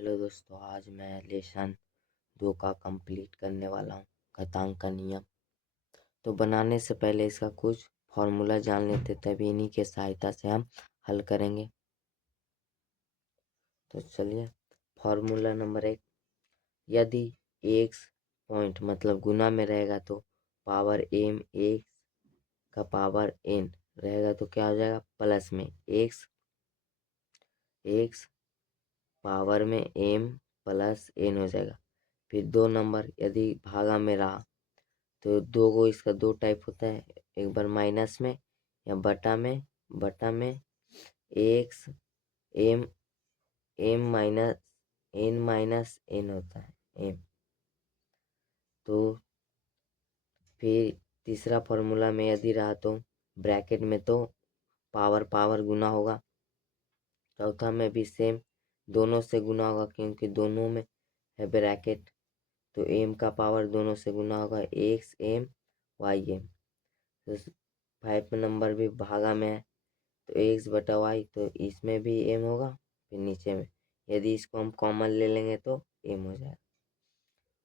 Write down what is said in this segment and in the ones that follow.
Hello दोस्तों, आज मैं लेसन 2 का कंप्लीट करने वाला हूँ, घातांक का नियम। तो बनाने से पहले इसका कुछ फॉर्मूला जान लेते, तभी इन्हीं के सहायता से हम हल करेंगे। तो चलिए, फॉर्मूला नंबर 1, यदि एक्स पॉइंट मतलब गुना में रहेगा तो पावर एम एक्स का पावर एन रहेगा, तो क्या हो जाएगा प्लस में एक्स पावर में एम प्लस एन हो जाएगा। फिर 2 नंबर, यदि भागा में रहा तो दो को इसका 2 टाइप होता है, एक बार माइनस में या बटा में X M M minus N होता है एम। तो फिर तीसरा फॉर्मूला में यदि रहा तो ब्रैकेट में तो पावर गुना होगा। चौथा में भी सेम, दोनों से गुना होगा क्योंकि दोनों में है ब्रैकेट, तो एम का पावर दोनों से गुना होगा, एक्स एम वाई एम। तो 5 नंबर भी भागा में है, तो एक्स बटा वाई, तो इसमें भी एम होगा, फिर नीचे में यदि इसको हम कॉमन ले लेंगे तो एम हो जाएगा।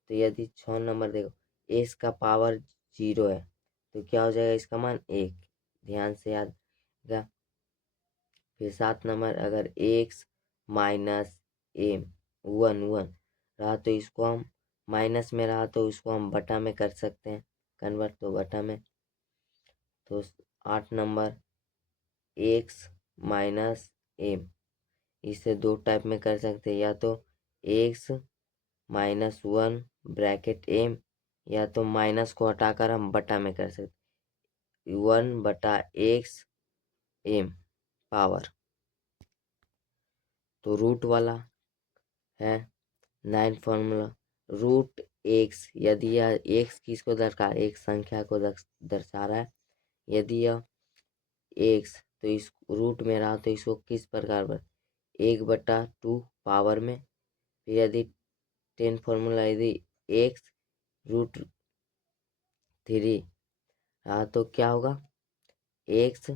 तो यदि 6 नंबर देखो, एक्स का पावर 0 है तो क्या हो जाएगा इसका मान 1, ध्यान से याद रखिएगा। फिर 7 नंबर, अगर एक्स माइनस एम 1 रहा तो इसको हम माइनस में रहा तो इसको हम बटा में कर सकते हैं कन्वर्ट, तो बटा में। तो 8 नंबर, एक्स माइनस एम, इसे 2 टाइप में कर सकते हैं, या तो एक्स माइनस 1 ब्रैकेट एम, या तो माइनस को हटाकर हम बटा में कर सकते 1 बटा एक्स एम पावर। तो रूट वाला है 9 फॉर्मूला, रूट एक्स, यदि यह एक्स किसको दर्शा एक संख्या को दर्शा रहा है, यदि यह एक्स तो इस रूट में रहा तो इसको किस प्रकार पर 1/2 पावर में। फिर यदि 10 फॉर्मूला, यदि एक्स रूट 3 रहा तो क्या होगा एक्स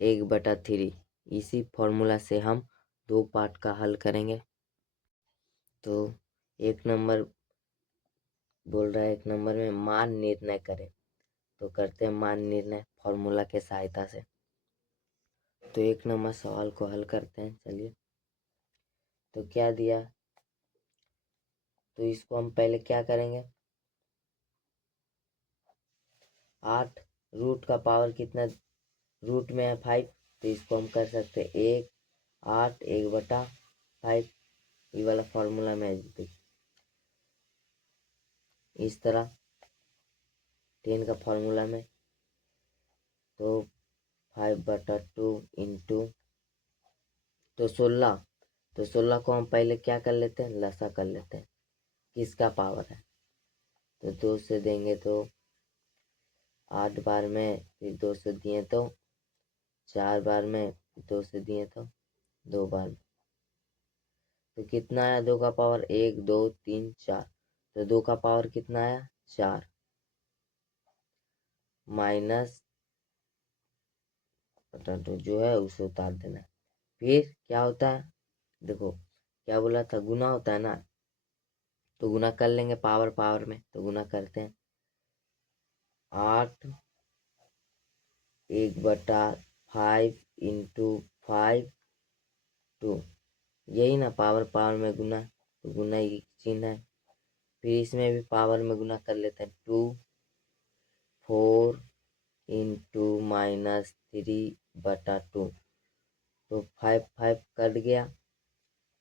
1/3। इसी फॉर्मूला से हम 2 पार्ट का हल करेंगे। तो 1 नंबर बोल रहा है, 1 नंबर में मान निर्णय करें, तो करते हैं मान निर्णय फॉर्मूला के सहायता से। तो 1 नंबर सवाल को हल करते हैं, चलिए। तो क्या दिया, तो इसको हम पहले क्या करेंगे, 8 रूट का पावर कितना, रूट में है 5, तो इसको हम कर सकते हैं 8 1/5, ये वाला फॉर्मूला में है। इस तरह 10 का फॉर्मूला में तो 5/2 इंटू, तो 16 को हम पहले क्या कर लेते हैं, लसा कर लेते हैं, किसका पावर है, तो 2 से देंगे तो 8 बार में, फिर 2 से दिए तो 4 बार में, 2 से दिए तो 2 बार में, तो कितना आया 2 का पावर 1 2 3 4, तो 2 का पावर कितना आया 4, माइनस जो है उसे उतार देना है। फिर क्या होता है, देखो क्या बोला था, गुना होता है ना, तो गुना कर लेंगे पावर में, तो गुना करते हैं 8 1/5 इंटू 5 2, यही ना पावर में गुना, तो गुना ही चिन्ह है। फिर इसमें भी पावर में गुना कर लेते हैं 2 4 इंटू -3/2, तो 5 5 कट गया,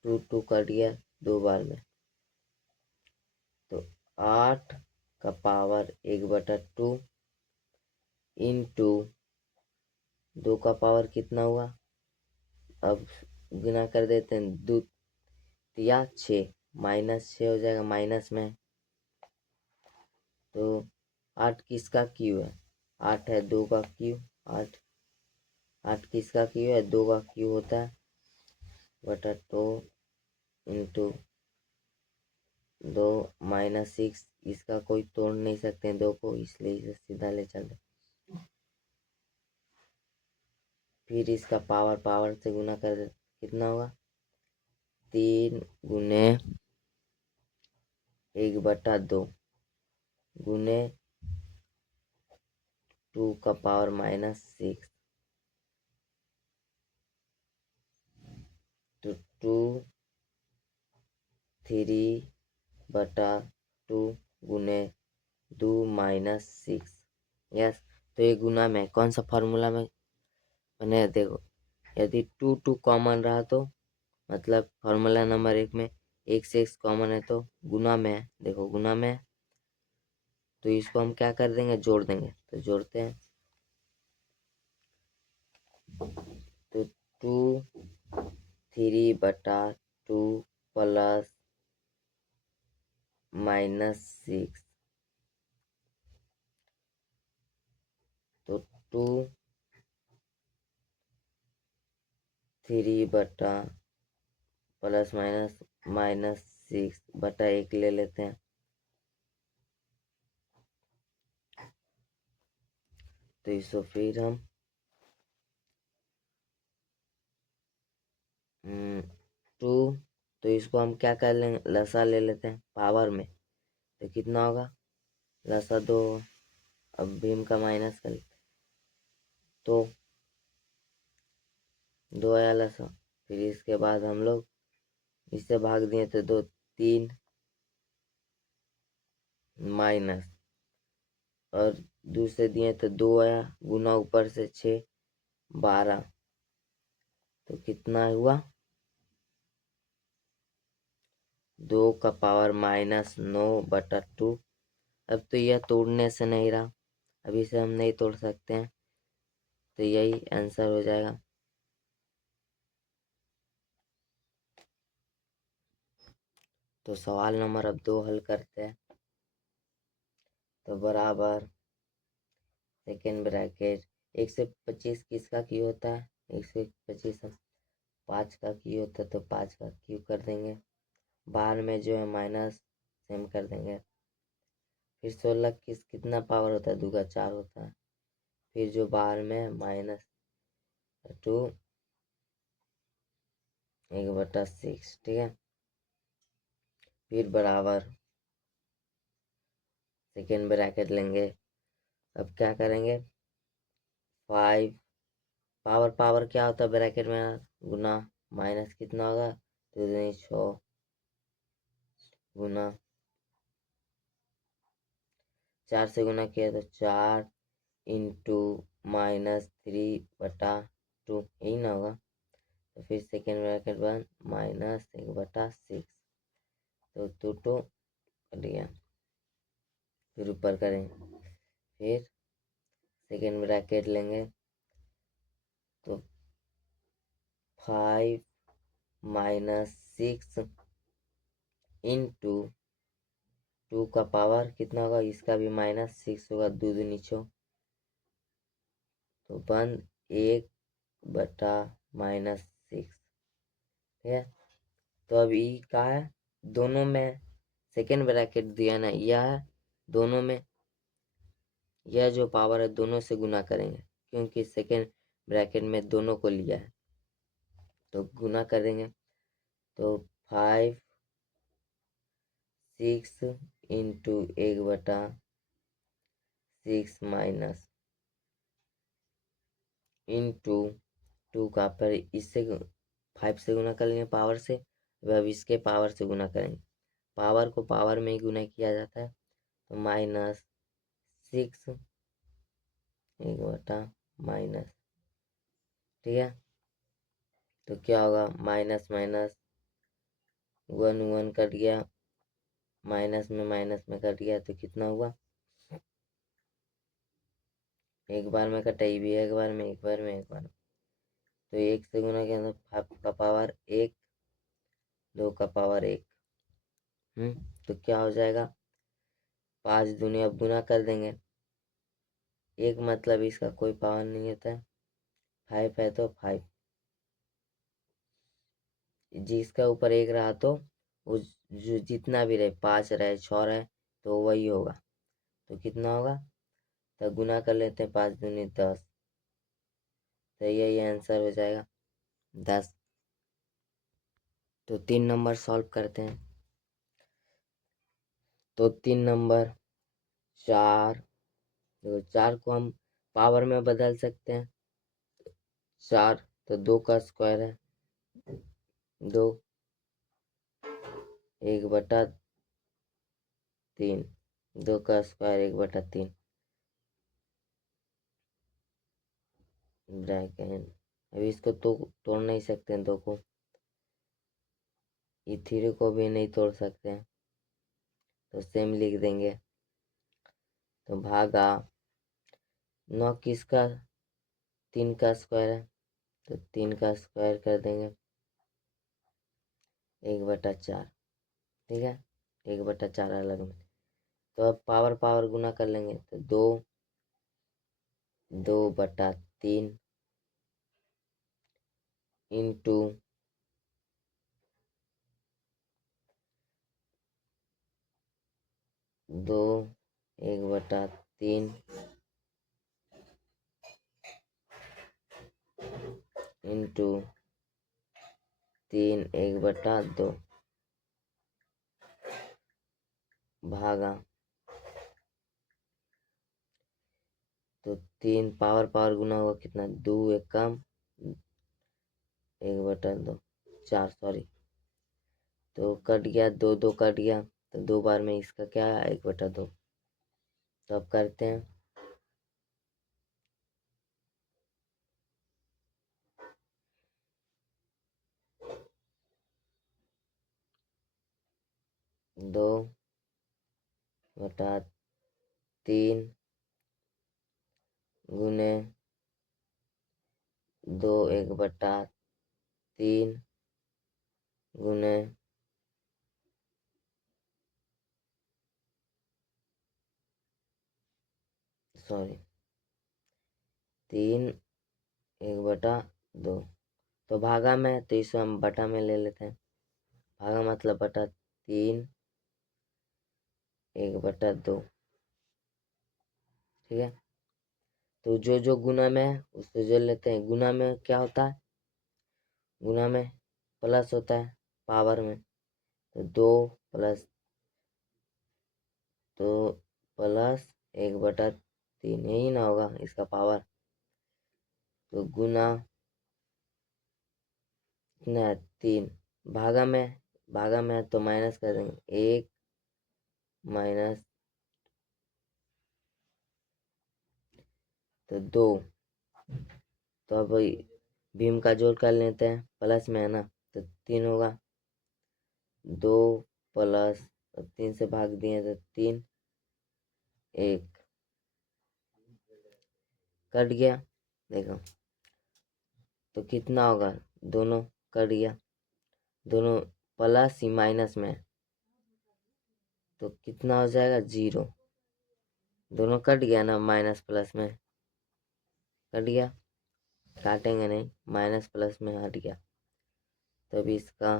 2 2 कट गया 2 बार में, तो 8 का पावर 1/2 इंटू 2 का पावर कितना हुआ, अब गुना कर देते हैं, 2 या 6 -6 हो जाएगा, माइनस में। तो 8 किसका क्यू है, 8 है 2 का क्यू, 8 किसका क्यू है, 2 का क्यू होता है, बटा 2 इंटू 2 -6, इसका कोई तोड़ नहीं सकते हैं 2 को, इसलिए इसे सीधा ले चलते। फिर इसका पावर से गुना कर दे, कितना होगा 3 गुने 1/2 गुने 2 का पावर -6, तो 2 3/2 गुने 2 -6। यस, तो ये गुना में कौन सा फॉर्मूला में बने, देखो यदि 2 कॉमन रहा तो मतलब फॉर्मूला नंबर 1 में 1 से x कॉमन है तो गुना में है, देखो गुना में है तो इसको हम क्या कर देंगे, जोड़ देंगे, तो जोड़ते हैं। तो 2 3/2 प्लस -6, तो 2 3 प्लस -6/1 ले लेते हैं। तो इसको फिर हम 2, तो इसको हम क्या कर लेंगे, लसा ले लेते हैं पावर में, तो कितना होगा, लसा 2, अब भीम का माइनस कर लेते, तो 2 आया लसा। फिर इसके बाद हम लोग इससे भाग दिए तो 2 3 माइनस, और दूसरे दिए तो 2 आया, गुना ऊपर से 6 12, तो कितना हुआ, 2 का पावर -9/2। अब तो यह तोड़ने से नहीं रहा, अभी से हम नहीं तोड़ सकते हैं, तो यही आंसर हो जाएगा। तो सवाल नंबर अब 2 हल करते हैं। तो बराबर सेकेंड ब्रैकेट 125 किसका क्यू होता है, 125 5 का क्यू होता है, तो 5 का क्यू कर देंगे, बाहर में जो है माइनस सेम कर देंगे। फिर 16 कितना पावर होता है, 2 का 4 होता है, फिर जो बाहर में -2 1/6, ठीक है। फिर बराबर सेकेंड ब्रैकेट लेंगे, अब क्या करेंगे, 5 पावर क्या होता है ब्रैकेट में, गुना माइनस कितना होगा, 2 दूनी 6 गुना 4 से गुना किया तो 4 इंटू -3/2, यही ना होगा। तो फिर सेकेंड ब्रैकेट बंद, -1/6, तो 2 कट गया। फिर ऊपर करेंगे, फिर सेकेंड ब्रैकेट लेंगे, तो 5 -6 इंटू 2 का पावर कितना होगा, इसका भी -6 होगा, 2 दूनी 6, तो बंद 1/-6, ठीक है। तो अब ई का है, दोनों में सेकेंड ब्रैकेट दिया ना, यह है दोनों में, यह जो पावर है दोनों से गुना करेंगे, क्योंकि सेकेंड ब्रैकेट में दोनों को लिया है, तो गुना करेंगे, तो 5 6 इंटू 1/6 माइनस इंटू 2 का, पर इससे 5 से गुना कर लेंगे पावर से, अब इसके पावर से गुना करेंगे, पावर को पावर में ही गुना किया जाता है, तो -6 1/-, ठीक है। तो क्या होगा, माइनस माइनस 1 1 कट गया, माइनस में कट गया, तो कितना हुआ, एक बार में कटा, ये भी एक बार में, तो 1 से गुना किया तो 5 का पावर 1, 2 का पावर 1, तो क्या हो जाएगा, 5 दूनी, अब गुना कर देंगे, एक मतलब इसका कोई पावर नहीं होता है, 5 है तो 5, जिसका ऊपर 1 रहा तो वो जो जितना भी रहे, 5 रहे 6 रहे, तो वही होगा, तो कितना होगा, तो गुना कर लेते हैं, 5 दूनी 10, तो यही आंसर हो जाएगा 10। तो 3 नंबर सॉल्व करते हैं। तो 3 नंबर 4, देखो 4 को हम पावर में बदल सकते हैं। 4 तो 2 का स्क्वायर है 2, 1/3, 2 का स्क्वायर 1/3 ब्रैकेट। अभी इसको तो तोड़ नहीं सकते हैं 2 को, ये 3 को भी नहीं तोड़ सकते हैं, तो सेम लिख देंगे। तो भागा 9 किसका 3 का स्क्वायर है, तो 3 का स्क्वायर कर देंगे 1/4, ठीक है 1/4 अलग में। तो अब पावर पावर गुना कर लेंगे, तो 2/3 इंटू 2 1/3 इंटू 3 1/2 भागा, तो 3 पावर पावर गुना होगा कितना, 2 एक कम 1/2 4, सॉरी, तो कट गया 2 2 कट गया, तो 2 बार में इसका क्या है 1/2। तो अब करते हैं, दो बटा 3 गुने 2 1/3 गुने सॉरी 3 1/2। तो भागा में, तो इसे हम बटा में ले लेते हैं। भागा मतलब बटा 3 1/2, ठीक है। तो जो जो गुना में है उसको जोड़ लेते हैं। गुना में क्या होता है, गुना में प्लस होता है पावर में, तो 2 प्लस, तो प्लस 1/3 यही ना होगा इसका पावर। तो गुना कितना है 3, भागा में है तो माइनस कर देंगे 1 माइनस, तो 2। तो अब भीम का जोड़ कर लेते हैं, प्लस में है ना, तो 3 होगा 2 प्लस, 3 से भाग दिए तो 3 1 कट गया, देखो तो कितना होगा, दोनों कट गया, दोनों प्लस ही माइनस में है, तो कितना हो जाएगा 0, दोनों कट गया ना, माइनस प्लस में कट गया, काटेंगे नहीं, माइनस प्लस में हट गया। तभी इसका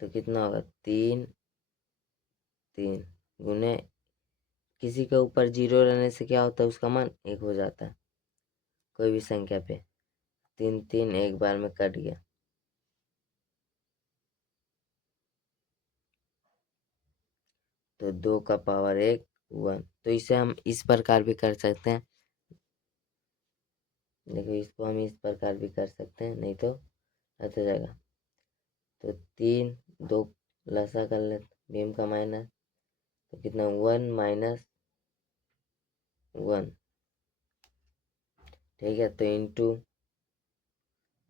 तो कितना होगा 3 3 गुने, किसी के ऊपर 0 रहने से क्या होता है, उसका मान 1 हो जाता है कोई भी संख्या पे। 3 3 एक बार में कट गया, तो 2 का पावर 1 1। तो इसे हम इस प्रकार भी कर सकते हैं, देखो इसको हम इस प्रकार भी कर सकते हैं, नहीं तो रह हो जाएगा। तो 3 2 लसा कर ले, भीम का माइनस, तो कितना 1 माइनस 1, ठीक है। तो इंटू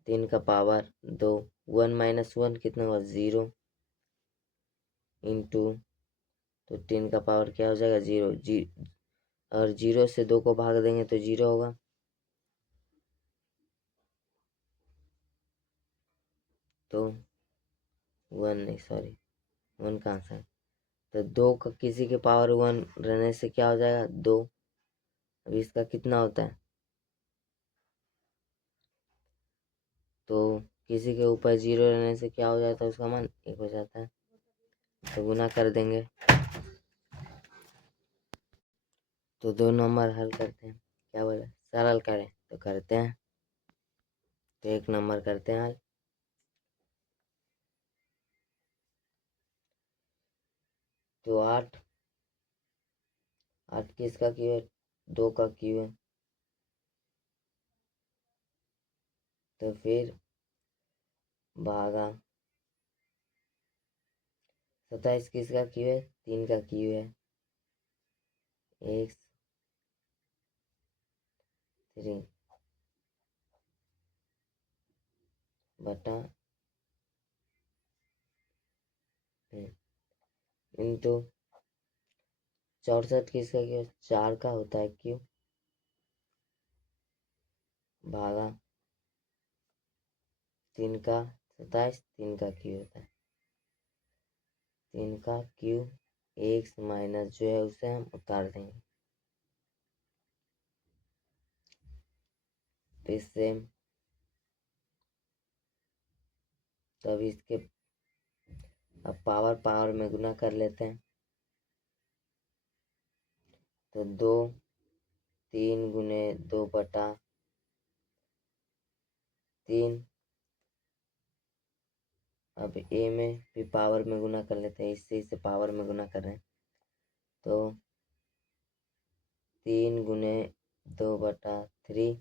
3 का पावर 2, 1 माइनस 1 कितना हुआ 0, इंटू, तो 3 का पावर क्या हो जाएगा 0 और 0 से 2 को भाग देंगे तो 0 होगा, तो 1 नहीं, सॉरी 1 कहाँ से, तो 2 का किसी के पावर 1 रहने से क्या हो जाएगा 2। अभी इसका कितना होता है, तो किसी के ऊपर 0 रहने से क्या हो जाता है, उसका मान 1 हो जाता है। तो गुना कर देंगे, तो 2 नंबर हल करते हैं, क्या बोले सरल करें तो करते हैं। तो 1 नंबर करते हैं हल। तो 8 किसका क्यू है? 2 का क्यू है। तो फिर भागा 27 किसका क्यू है? 3 का क्यू है। एक्स 3 बटा इंटू 64 किसका क्यू है? 4 का होता है क्यू, भागा 3 का 27, 3 का क्यू होता है। 3 का क्यू एक्स माइनस जो है उसे हम उतार देंगे। तो इससे तब इसके अब पावर में गुना कर लेते हैं। तो 2 3 गुने 2 बटा 3। अब ए में भी पावर में गुना कर लेते हैं, इससे पावर में गुना कर रहे हैं। तो 3 गुने 2 बटा 3,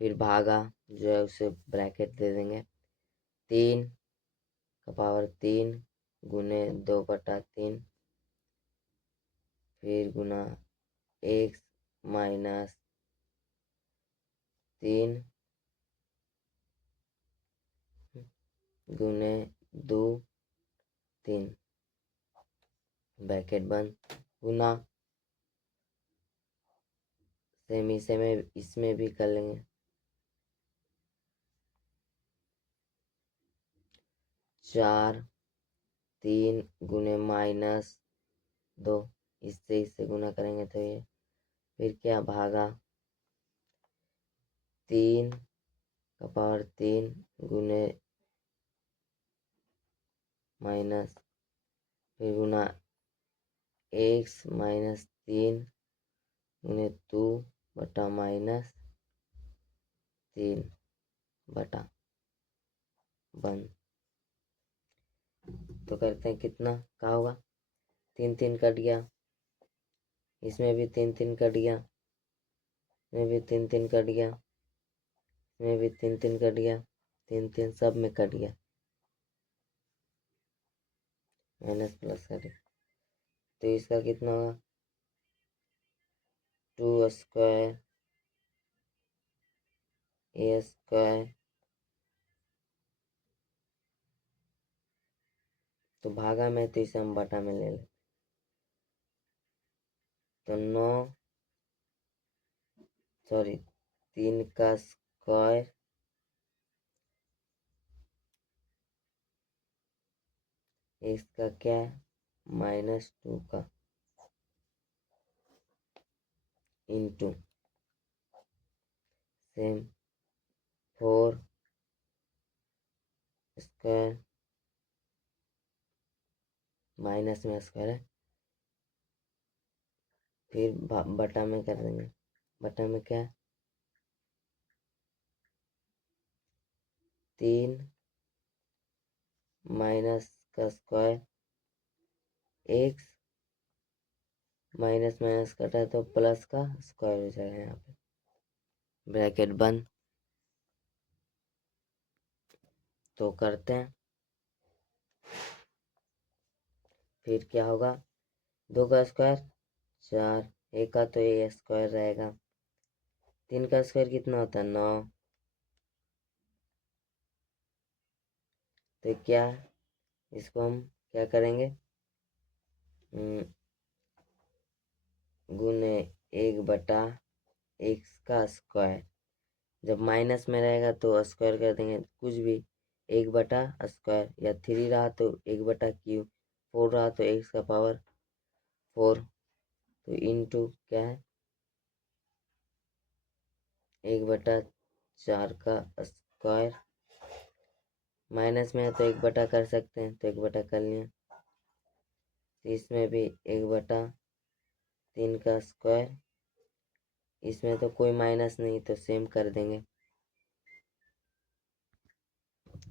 फिर भागा जो है उसे ब्रैकेट दे देंगे। 3 का पावर 3 गुने 2 बटा 3, फिर गुना एक्स माइनस 3 गुने 2 3 ब्रैकेट बंद, गुना सेम इसे में इसमें भी कर लेंगे। 4 3 गुने माइनस 2, इससे गुना करेंगे तो ये फिर क्या भागा 3 का पावर 3 गुने माइनस, फिर गुना एक्स माइनस 3 गुने 2 बटा माइनस 3 बटा वन। तो करते हैं कितना का होगा? 3 3 कट गया, इसमें भी 3 3 कट गया, इसमें भी 3 3 कट गया, इसमें भी 3 3 कट गया, 3 3 सब में कट गया, माइनस प्लस करें तो इसका कितना होगा? 2 स्क्वायर ए स्क्वायर। तो भागा में तो इसे हम बटा में ले लें। तो 3 का स्क्वायर इसका क्या है? -2 का इंटू सेम 4 स्क्वायर माइनस में स्क्वायर है, फिर बटा में कर देंगे। बटा में क्या है? 3 माइनस का स्क्वायर एक्स माइनस माइनस कटा तो प्लस का स्क्वायर हो जाएगा यहाँ पे, ब्रैकेट बंद। तो करते हैं, फिर क्या होगा? 2 का स्क्वायर 4, एक का तो ए स्क्वायर रहेगा, 3 का स्क्वायर कितना होता है? 9। तो क्या इसको हम क्या करेंगे? गुने 1 बटा एक्स का स्क्वायर। जब माइनस में रहेगा तो स्क्वायर कर देंगे कुछ भी, 1 बटा स्क्वायर, या 3 रहा तो 1 बटा क्यू, 4 रहा तो एक्स का पावर 4, तो इंटू क्या है? 1 बटा 4 का स्क्वायर, माइनस में है तो 1 बटा कर सकते हैं, तो 1 बटा कर लिया। तो इसमें भी 1 बटा 3 का स्क्वायर, इसमें तो कोई माइनस नहीं तो सेम कर देंगे।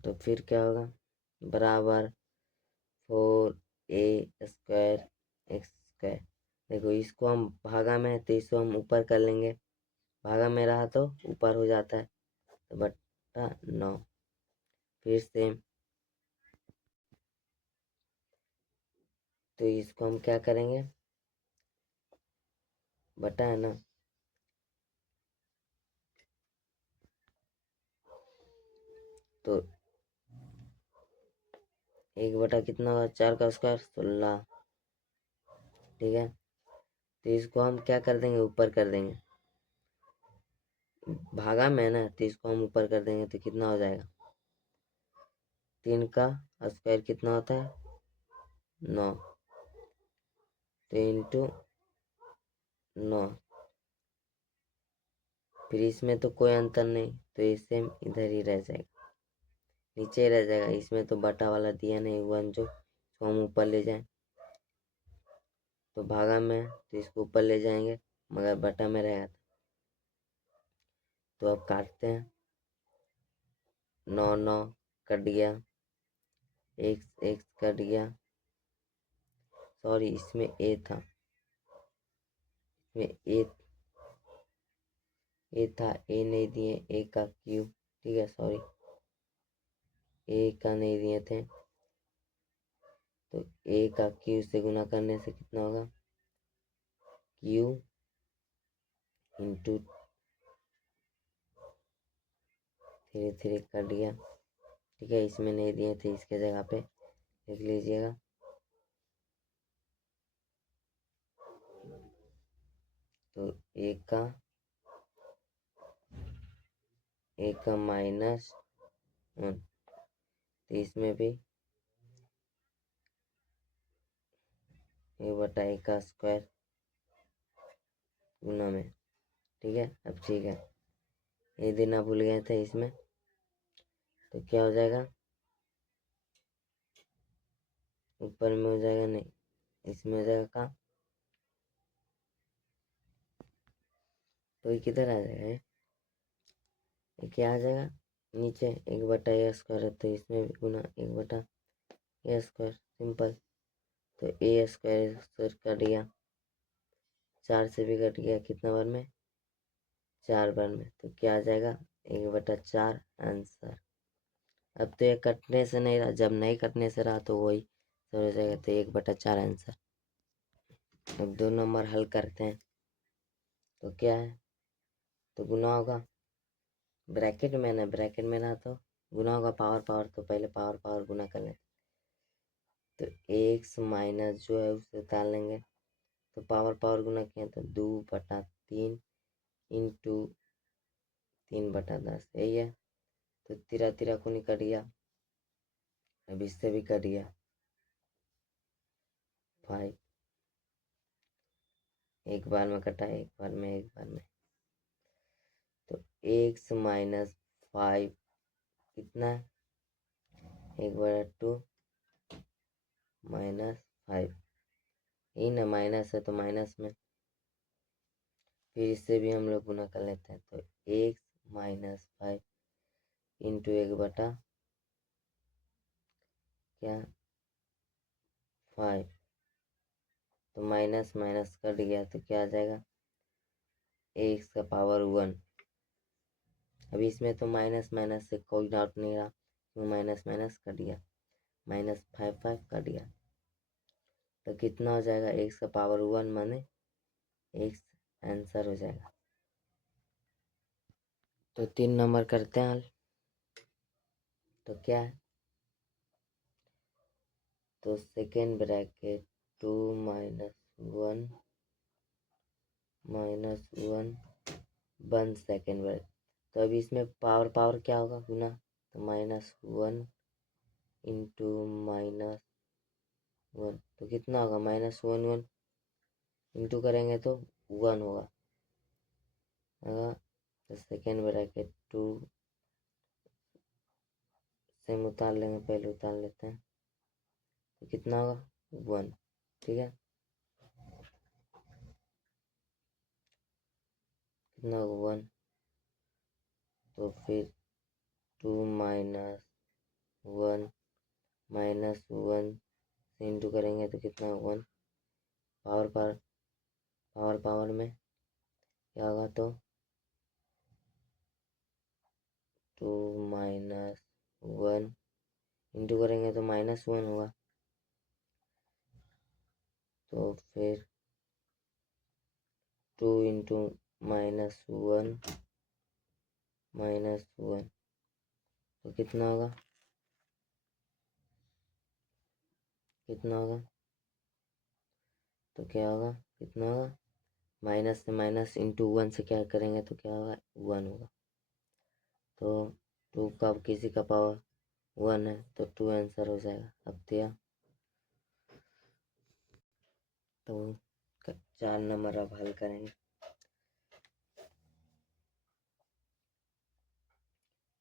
तो फिर क्या होगा, बराबर 4a² x स्क्वायर। देखो इसको हम भागा में है तो इसको हम ऊपर कर लेंगे, भागा में रहा तो ऊपर हो जाता है, तो बट्टा 9। फिर सेम, तो इसको हम क्या करेंगे, बटा है ना, तो 1 बटा कितना होगा, 4 का स्क्वायर 16। ठीक है, तो इसको हम क्या कर देंगे, ऊपर कर देंगे, भागा में है ना तो इसको हम ऊपर कर देंगे तो कितना हो जाएगा, 3 का स्क्वायर कितना होता है 9, तो इंटू 9। फिर इसमें तो कोई अंतर नहीं, तो ये सेम इधर ही रह जाएगा, नीचे ही रह जाएगा। इसमें तो बटा वाला दिया नहीं 1, जो इसको हम ऊपर ले जाएं तो भागा में है, तो इसको ऊपर ले जाएंगे, मगर बटा में रहेगा। तो अब काटते हैं, 9 9 कट गया, x x कट गया, सॉरी इसमें a था, इसमें a था, a नहीं दिए, a का क्यूब। ठीक है, सॉरी a का नहीं दिए थे, तो a का क्यू से गुना करने से कितना होगा, क्यू इंटू, धीरे धीरे कट गया। ठीक है, इसमें नहीं दिए थे, इसके जगह पे लिख लीजिएगा, तो a का -1, तो इसमें भी a बटा a का स्क्वायर गुना में। ठीक है, अब ठीक है, ये देना भूल गए थे इसमें, तो क्या हो जाएगा, ऊपर में हो जाएगा, नहीं इसमें हो जाएगा कहाँ, तो ये किधर आ जाएगा, ये क्या आ जाएगा, नीचे 1/a² है, तो इसमें भी गुना 1/a², सिंपल। तो a² कट गया, 4 से भी कट गया, कितना बार में, 4 बार में, तो क्या आ जाएगा, 1/4 आंसर। अब तो ये कटने से नहीं रहा, जब नहीं कटने से रहा तो वही सब हो जाएगा, तो 1/4 आंसर। अब 2 नंबर हल करते हैं, तो क्या है, तो गुना होगा, ब्रैकेट में ना, ब्रैकेट में ना तो गुना होगा पावर पावर, तो पहले पावर पावर गुना कर लेते, तो x माइनस जो है उसे उतार लेंगे, तो पावर पावर गुना किया तो 2/3 इंटू 3/10, यही है। तो तिरा तिरा को नहीं कट गया, अब इससे भी कट गया 5, एक बार में कटा, एक बार में, तो x -5 कितना है, 1/2 -5, यही ना, माइनस है तो माइनस में, फिर इससे भी हम लोग गुना कर लेते हैं, तो x -5 इंटू 1/, क्या 5, तो माइनस माइनस कट गया, तो क्या आ जाएगा, x का पावर 1। अभी इसमें तो माइनस माइनस से कोई डाउट नहीं रहा, तो माइनस माइनस कट गया, -5 5 कट गया, तो कितना हो जाएगा, x का पावर 1 माने x आंसर हो जाएगा। तो 3 नंबर करते हैं हल, तो क्या है, तो सेकेंड ब्रैकेट 2 -1 -1 1 सेकेंड ब्रैकेट, तो अभी इसमें पावर पावर क्या होगा, गुना, तो -1 इंटू -1, तो कितना होगा, -1 1 इंटू करेंगे तो 1 होगा, तो सेकेंड ब्रैकेट 2 से हम उतार लेंगे, पहले उतार लेते हैं, तो कितना होगा 1। ठीक है, कितना होगा 1, तो फिर 2 - 1 माइनस 1 से इंटू करेंगे तो कितना 1 पावर पर पावर में क्या होगा तो 2 माइनस 1 इंटू करेंगे तो -1 होगा। तो फिर 2 इंटू -1 तो कितना होगा तो क्या होगा कितना होगा माइनस से माइनस इंटू 1 से क्या करेंगे तो क्या होगा 1 होगा। तो 2 का किसी का पावर 1 है तो 2 आंसर हो जाएगा। अब दिया तो 4 नंबर अब हल करेंगे।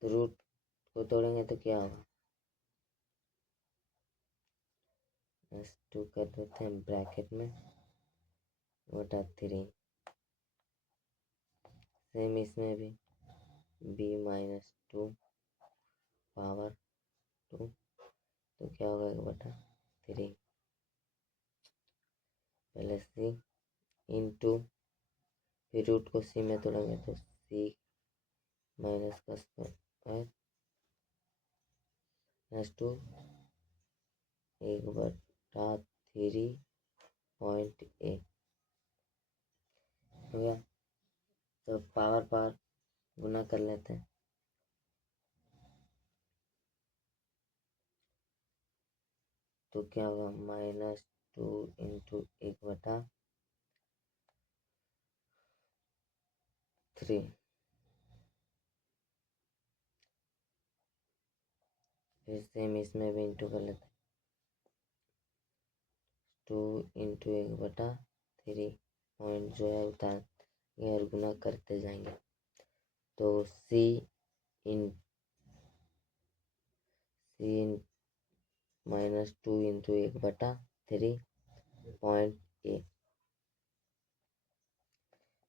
तो रूट को तोड़ेंगे तो क्या होगा -2 कर देते हैं ब्रैकेट में बटा 3। सेम इसमें भी b-2 पावर 2 तो क्या होगा 1/3 पहले c इंटू फिर रूट को c में तोड़ेंगे तो c माइनस का स्क्वायर -2 1/3 हो गया। तो पावर गुना कर लेते हैं तो क्या होगा -2 इंटू 1/3 फिर सेम इसमें भी इंटू कर लेते हैं 2 इंटू 1/3 पॉइंट जो है उतार और गुना करते जाएंगे तो इन -2 इंटू 1/3 पॉइंट ए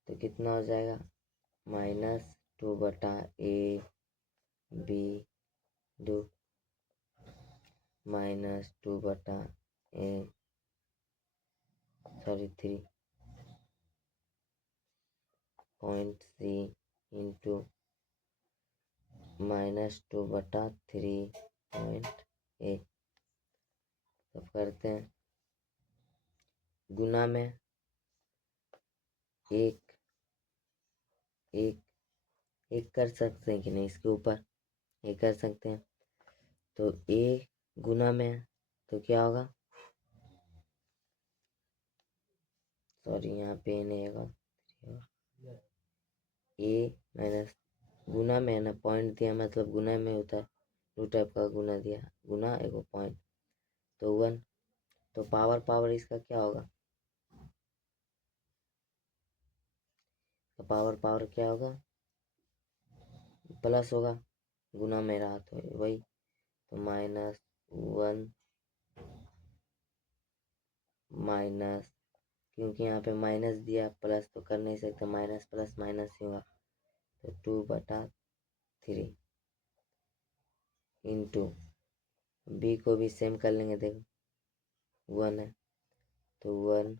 तो कितना हो जाएगा -2/a बी दो -2/a sorry 3 point C into -2/3 point A. सब करते हैं गुना में एक कर सकते हैं कि नहीं इसके ऊपर एक कर सकते हैं तो ए गुना में तो क्या होगा सॉरी यहाँ पे नहीं होगा ए माइनस गुना में है ना पॉइंट दिया मतलब गुना में होता है दो टाइप का गुना दिया गुना एक पॉइंट तो 1 तो पावर इसका क्या होगा तो पावर क्या होगा प्लस होगा गुना में रहा तो वही तो -1 माइनस क्योंकि यहाँ पे माइनस दिया प्लस तो कर नहीं सकते माइनस प्लस माइनस ही होगा तो 2/3 इंटू बी को भी सेम कर लेंगे देखो 1 है तो 1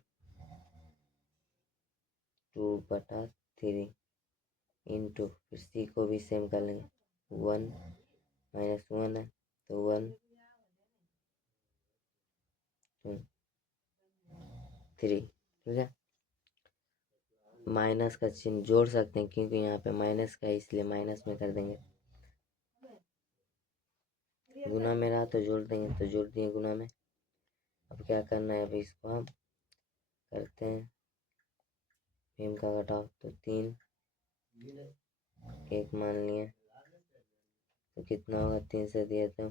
2/3 इंटू फिर सी को भी सेम कर लेंगे 1 -1 है तो 1 2 3 ठीक है। माइनस का चिन्ह जोड़ सकते हैं क्योंकि यहाँ पे माइनस का है इसलिए माइनस में कर देंगे गुना में रहा तो जोड़ देंगे तो जोड़ दिए गुना में। अब क्या करना है अभी इसको हम करते हैं भीम का घटाव तो 3 1 मान लिए तो कितना होगा 3 से दिए तो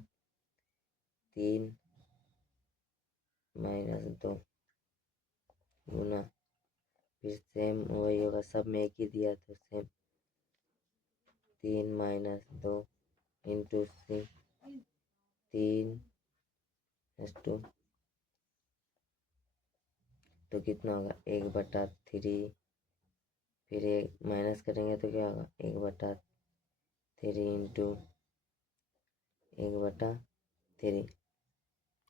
3 -2 गुना फिर सेम वही होगा सब में एक ही दिया तो सेम 3 -2 इंटू सी 3 तो कितना होगा 1/3 फिर एक माइनस करेंगे तो क्या होगा 1/3 इंटू 1/3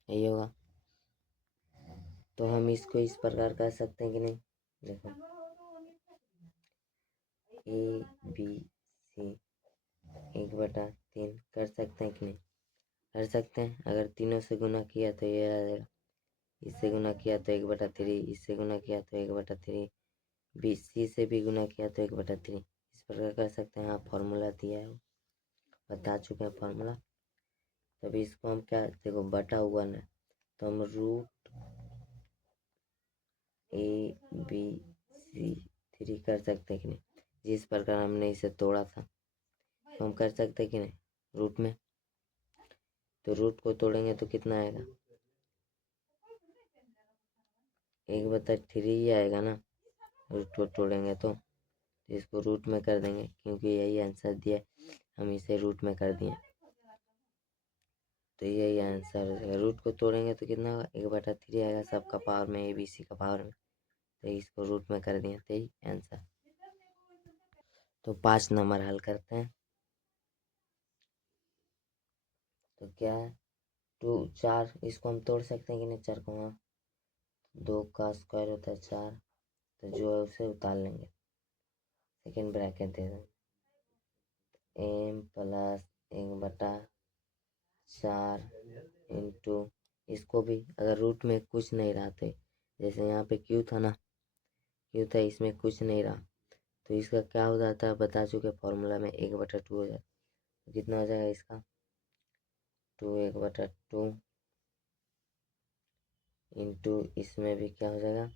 यही होगा। तो हम इसको इस प्रकार कर सकते हैं कि नहीं, देखो ABC 1/3 कर सकते हैं कि नहीं, कर सकते हैं। अगर तीनों से गुना किया तो ये आ जाएगा, इससे गुना किया तो 1/3, इससे गुना किया तो 1/3, BC से भी गुना किया तो 1/3, इस प्रकार कर सकते हैं। हाँ, फॉर्मूला दिया है, बता चुके हैं फॉर्मूला। तभी इसको हम क्या, देखो बटा 1 है तो हम रूट ABC3 कर सकते हैं कि नहीं, जिस प्रकार हमने इसे तोड़ा था तो हम कर सकते हैं कि नहीं रूट में। तो रूट को तोड़ेंगे तो कितना आएगा, 1/3 ही आएगा ना, रूट को तोड़ेंगे तो इसको रूट में कर देंगे, क्योंकि यही आंसर दिया हम इसे रूट में कर दिए, तो यही आंसर हो जाएगा। रूट को तोड़ेंगे तो कितना होगा, 1/3 आएगा, सबका पावर में, ABC का पावर में, तो इसको रूट में कर दिए, तो यही आंसर। तो 5 नंबर हल करते हैं। तो क्या है, 4 इसको हम तोड़ सकते हैं कि नहीं, 4 को, हाँ, 2 का स्क्वायर होता है 4, तो जो है उसे उतार लेंगे, सेकेंड ब्रैकेट दे देंगे, m प्लस 1/4 इंटू, इसको भी अगर रूट में कुछ नहीं रहा तो, जैसे यहाँ पे क्यू था ना, क्यू था, इसमें कुछ नहीं रहा तो इसका क्या हो जाता है, बता चुके फॉर्मूला में, 1/2 हो जाता, तो कितना हो जाएगा इसका 2 1/2 इंटू, इसमें भी क्या हो जाएगा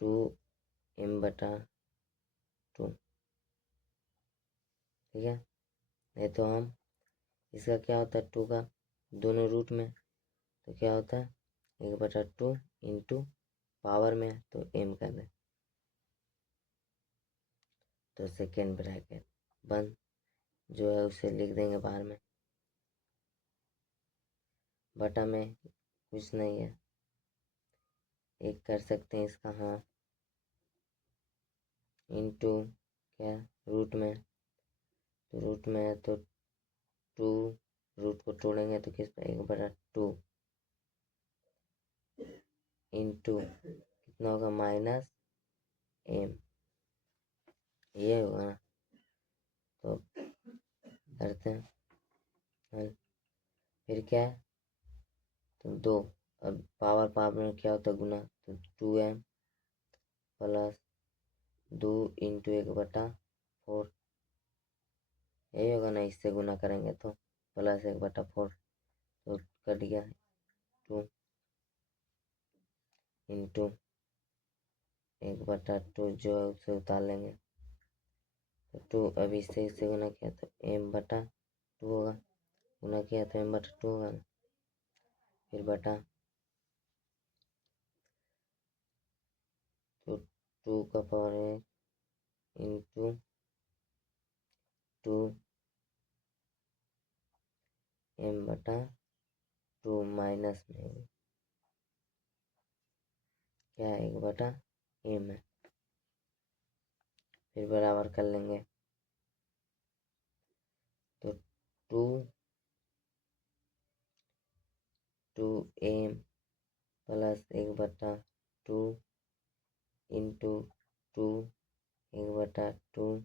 2m/2, ठीक है। नहीं तो हम, इसका क्या होता है 2 का दोनों रूट में, तो क्या होता है 1/2 इंटू पावर में तो m कर दें, तो सेकेंड ब्रैकेट बंद, जो है उसे लिख देंगे बाहर में, बटा में कुछ नहीं है, एक कर सकते हैं इसका, हाँ, इंटू क्या रूट में, तो रूट में है तो 2, रूट को तोड़ेंगे तो किस पर, 1/2 इंटू कितना होगा -m, ये होगा ना। तो करते हैं हल, फिर क्या है, तो 2, अब पावर पावर में क्या होता है गुना, तो 2m प्लस 2 इंटू 1/4, यही होगा ना, इससे गुना करेंगे तो प्लस 1/4, तो कट गया 2 इंटू 1/2, जो है उसे उतार लेंगे, तो 2, अब इससे गुना किया तो m/2 होगा, गुना किया तो m/2 होगा ना, फिर बटा, तो 2 का पावर है इंटू 2 m/2 माइनस में क्या है 1/m है, फिर बराबर कर लेंगे, तो 2m प्लस 1/2 इंटू 2 1/2,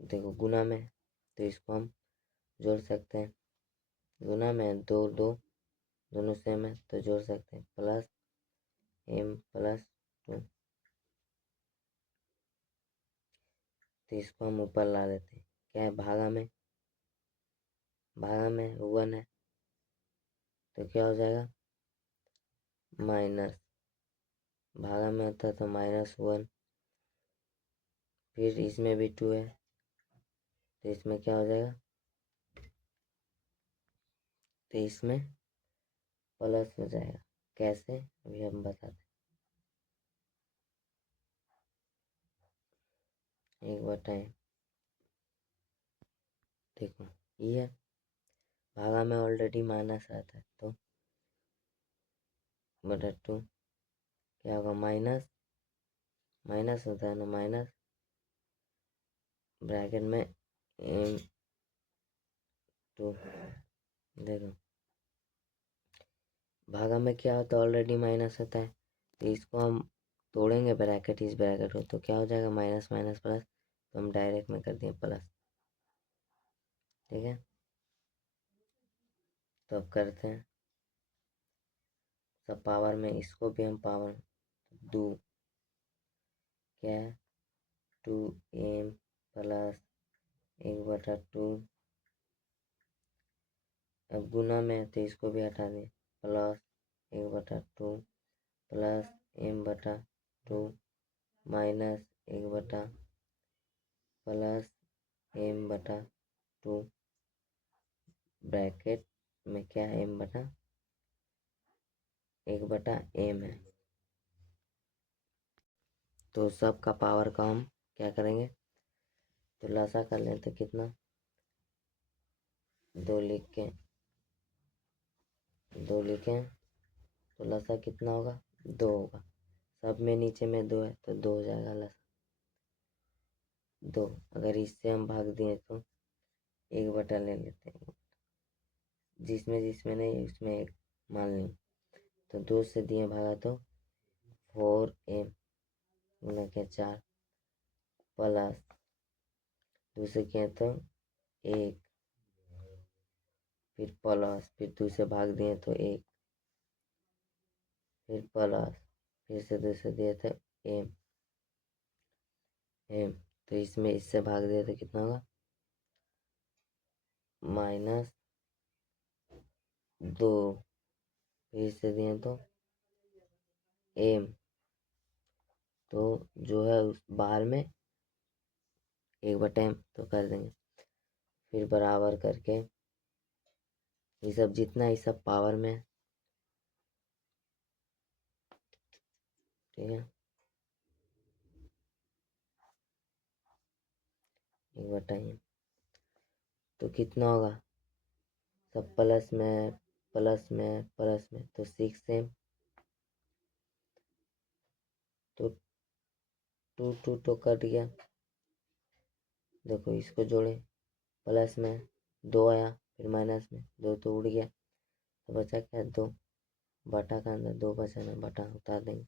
देखो गुना में तो इसको हम जोड़ सकते हैं, गुना में 2 2 दोनों सेम है तो जोड़ सकते हैं, प्लस m+2, तो इसको हम ऊपर ला देते हैं, क्या है भागा में, भागा में 1 है तो क्या हो जाएगा माइनस, भागा में होता तो -1, फिर इसमें भी 2 है तो इसमें क्या हो जाएगा, तो इसमें प्लस हो जाएगा, कैसे अभी हम बताते हैं, एक बताएं, देखो ये भागा में ऑलरेडी माइनस आता है तो /2 क्या होगा, माइनस माइनस होता है ना, माइनस ब्रैकेट में एम टू, देखो भागा में क्या होता है, ऑलरेडी माइनस होता है, तो इसको हम तोड़ेंगे ब्रैकेट, इस ब्रैकेट को, तो क्या हो जाएगा माइनस माइनस प्लस, तो हम डायरेक्ट में कर दिए प्लस। ठीक है, तो अब करते हैं सब पावर में, इसको भी हम पावर दो, क्या है 2m प्लस 1/2, अब गुना में है तो इसको भी हटा दें, plus 1/2 plus m/2 minus 1 plus m/2 bracket में क्या है m/1/m है। तो सब का पावर का हम क्या करेंगे, तो लसा कर लें तो कितना, 2 लिखें तो लसा कितना होगा, 2 होगा, सब में नीचे में 2 है तो 2 हो जाएगा लसा 2। अगर इससे हम भाग दिए तो 1 ले लेते हैं, जिसमें जिसमें नहीं उसमें 1 मान लें, तो 2 से दिए भागा तो 4m गुना के 4 प्लस 2 से किए तो 1, फिर प्लस, फिर 2 से भाग दिए तो 1, फिर प्लस, फिर से 2 से दिए तो m, तो इसमें इससे भाग दिए तो कितना होगा -2, फिर से दिए तो m, तो जो है उस बाहर में 1/m तो कर देंगे, फिर बराबर करके ये सब जितना ये सब पावर में है, ठीक है 1/m, तो कितना होगा, सब प्लस में प्लस में प्लस में, तो 6m, तो 2 तो कट गया, देखो इसको जोड़े, प्लस में 2 आया, फिर माइनस में 2 तो उड़ गया, तो बचा क्या 2, बटा का अंदर 2 बचा ना, बटा उतार देंगे,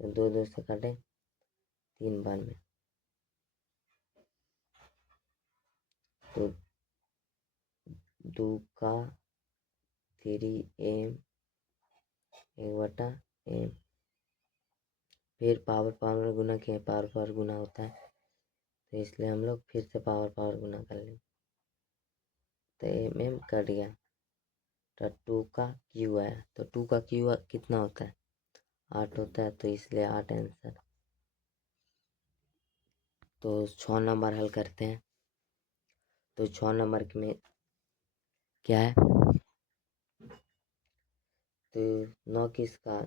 तो 2 2 से काटे 3 बार में, तो 2 का 3m 1/m, फिर पावर पावर में गुना किए, पावर पावर गुना होता है, तो इसलिए हम लोग फिर से पावर पावर गुना कर लेंगे, तो mm कट गया, तो 2 का क्यू आया, तो 2 का क्यू कितना होता है 8 होता है, तो इसलिए 8 आंसर। तो 6 नंबर हल करते हैं, तो 6 नंबर में क्या है, तो 9 किसका,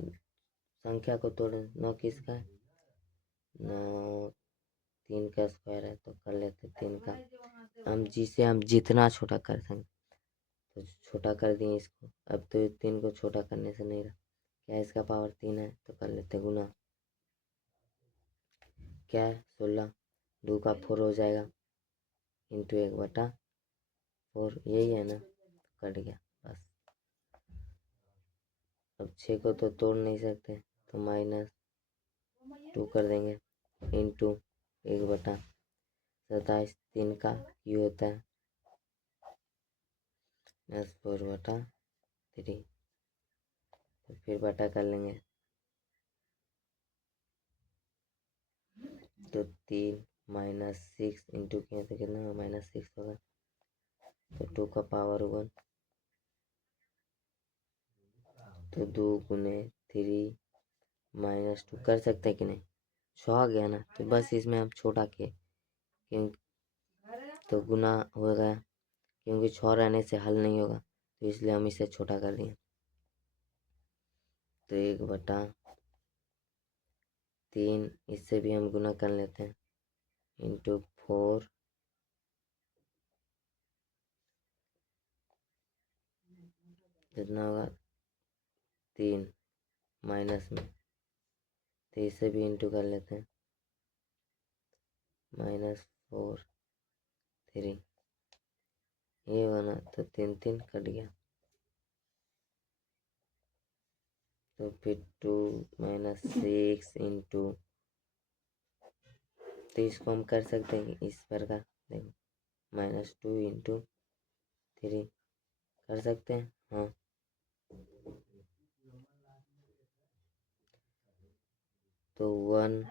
संख्या को तोड़े, 9 किसका है 9, 3 का स्क्वायर है, तो कर लेते 3 का, हम जिसे हम जितना छोटा कर सकें तो छोटा कर दिए इसको, अब तो 3 को छोटा करने से नहीं रहा, क्या इसका पावर 3 है, तो कर लेते गुना, क्या है 16, 2 का 4 हो जाएगा, इंटू 1/4, यही है ना, कट गया बस। अब 6 को तो तोड़ नहीं सकते, तो -2 कर देंगे, इंटू 1/27, 3 का क्यू होता है -4/3, तो फिर बटा कर लेंगे, तो 3 -6 इंटू किया तो कितना -6 होगा, तो 2 का पावर 1, तो 2 गुने 3 -2 कर सकते हैं कि नहीं, 6 आ गया ना, तो बस इसमें हम छोटा किए, क्योंकि तो गुना हो गया, क्योंकि 6 रहने से हल नहीं होगा, तो इसलिए हम इसे छोटा कर दिए, तो 1/3, इससे भी हम गुना कर लेते हैं, इंटू 4, कितना होगा 3 माइनस में, तो इसे भी इंटू कर लेते हैं, -4 3 ये बना तो 3 3 कट गया, तो फिर 2 माइनस 6 इंटू, तो इसको हम कर सकते हैं इस प्रकार, देखो -2 इंटू 3 कर सकते हैं। हाँ, तो 1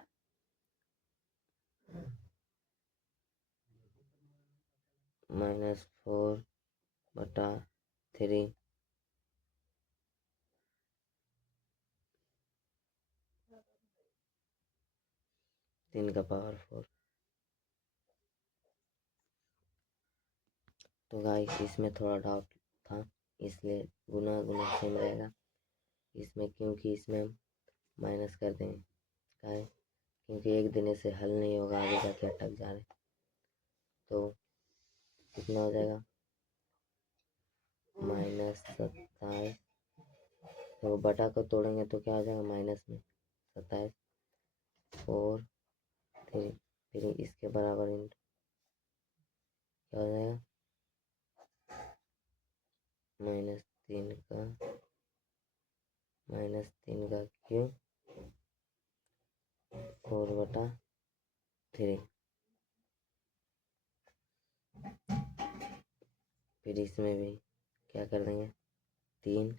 -4/3 3 का पावर 4। तो गाइस इसमें थोड़ा डाउट था, इसलिए गुना गुना सेम रहेगा इसमें, क्योंकि इसमें हम माइनस कर देंगे, क्या है, क्योंकि एक दिन से हल नहीं होगा, आगे जाके अटक जा रहे। तो कितना हो जाएगा -27, तो बटा को तोड़ेंगे तो क्या हो जाएगा माइनस में 27 4 3, फिर इसके बराबर इंटू क्या हो जाएगा -3 का क्यूब 4/3। फिर इसमें भी क्या कर देंगे 3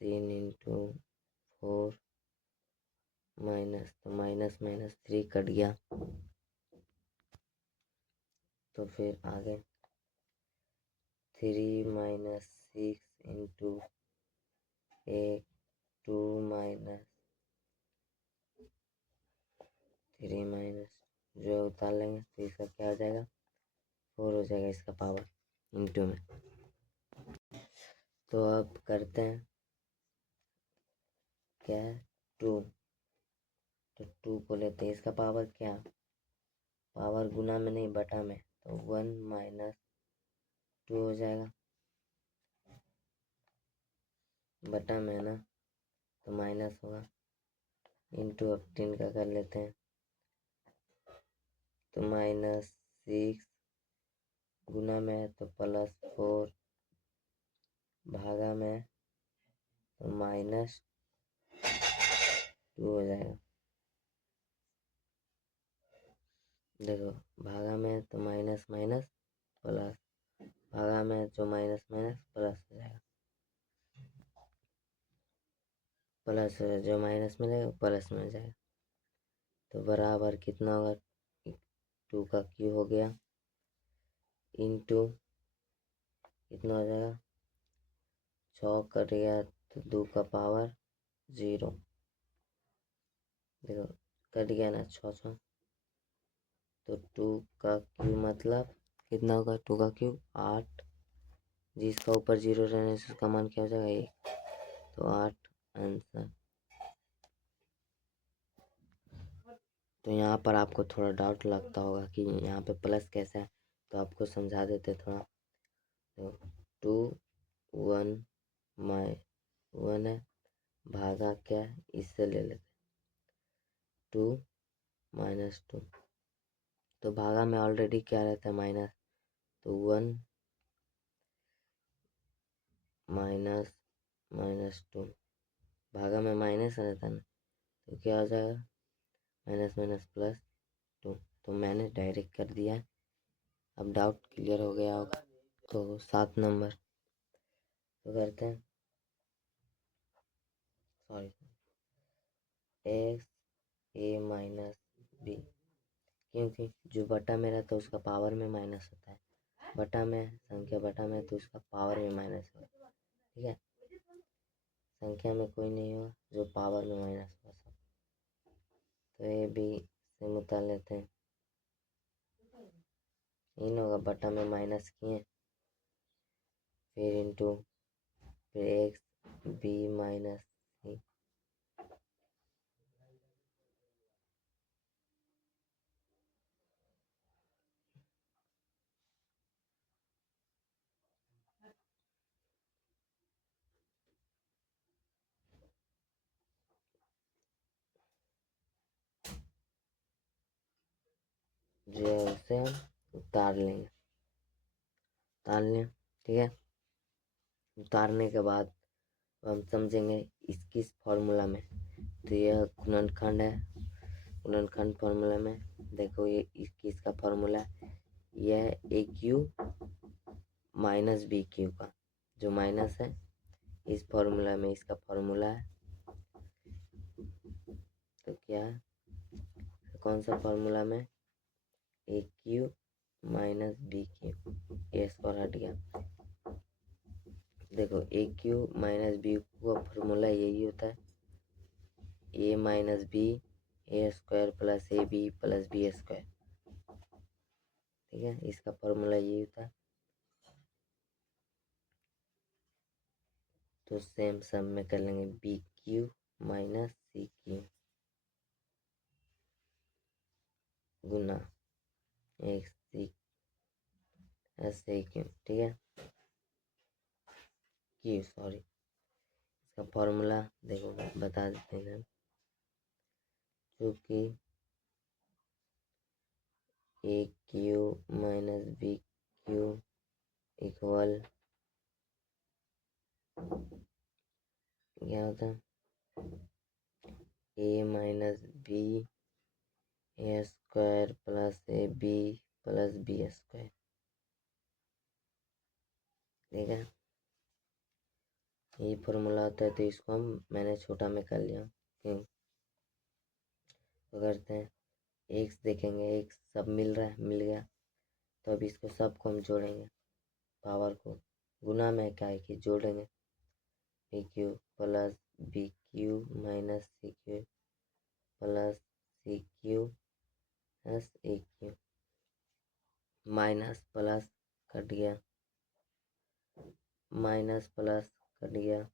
इंटू 4 माइनस, तो माइनस माइनस 3 कट गया, तो फिर आगे 3 माइनस 6 इंटू 1 2 माइनस 3 माइनस, जो उतार लेंगे तो इसका क्या हो जाएगा 4 हो जाएगा इसका पावर इंटू में। तो अब करते हैं क्या 2, तो 2 को लेते हैं, इसका पावर क्या, पावर गुना में नहीं बटा में, तो 1 माइनस 2 हो जाएगा, बटा में है ना तो माइनस होगा, इंटू अब 10 का कर लेते हैं, तो -6 गुना में है तो +4 भागा में तो -2 हो जाएगा। देखो भागा में तो माइनस माइनस प्लस, भागा में जो माइनस माइनस प्लस हो जाएगा, प्लस जो माइनस में जाएगा प्लस में जाएगा, तो बराबर कितना होगा 2 का क्यूब हो गया इंटू कितना हो जाएगा 6 कट गया तो 2 का पावर 0, देखो कट गया ना 6 तो 2 का क्यूब मतलब कितना होगा 2 का क्यूब 8, जिसका ऊपर 0 रहने से उसका मान क्या हो जाएगा 1, तो 8 आंसर। तो यहाँ पर आपको थोड़ा डाउट लगता होगा कि यहाँ पे प्लस कैसा है, तो आपको समझा देते थोड़ा। तो 2 1 माइ 1 है, भागा क्या है इससे ले लेते 2 -2, तो भागा में ऑलरेडी क्या रहता है माइनस, तो 1 माइनस -2, भागा में माइनस रहता है ना, तो क्या हो जाएगा माइनस माइनस +2, तो मैंने डायरेक्ट कर दिया है, अब डाउट क्लियर हो गया होगा। तो 7 नंबर तो करते हैं, सॉरी एक्स ए माइनस बी, क्योंकि जो बटा में रहता है उसका पावर में माइनस होता है, बटा में संख्या बटा में तो उसका पावर में माइनस होगा, ठीक है, संख्या में कोई नहीं होगा जो पावर में माइनस होगा सब, तो ये भी से उतार लेते हैं, इन होगा बटा में माइनस किए, फिर इंटू, फिर एक्स बी माइनस सी, जो है उसे हम उतार लेंगे। ठीक है। उतारने के बाद हम समझेंगे इस फॉर्मूला में। तो यह गुणनखंड है। गुणनखंड फॉर्मूला में देखो ये किसका फॉर्मूला है, यह ए क्यू माइनस बी क्यू का जो माइनस है इस फॉर्मूला में इसका फॉर्मूला है। तो क्या है, कौन सा फॉर्मूला में, A Q minus B cube, A square हट गया। देखो A Q minus B cube का फॉर्मूला यही होता है, A minus B A square plus A B plus B square. ठीक है, इसका फॉर्मूला यही होता है। तो सेम सम में कर लेंगे B Q minus C cube गुना एक सी एस ए क्यू। ठीक है, क्यू सॉरी, इसका फॉर्मूला देखो बता देते हैं। क्योंकि A Q minus B cube equal क्या होता है, A minus B A square plus A B plus B square. ठीक है, ये फॉर्मूला होता है। तो इसको मैंने छोटा में कर लिया। क्यों तो करते हैं, एक्स देखेंगे, एक्स सब मिल रहा है, मिल गया। तो अब इसको सबको हम जोड़ेंगे, पावर को गुना में क्या है कि जोड़ेंगे, P Q plus B Q minus C Q plus C Q S A Q, minus plus cut गया, माइनस प्लस कट गया,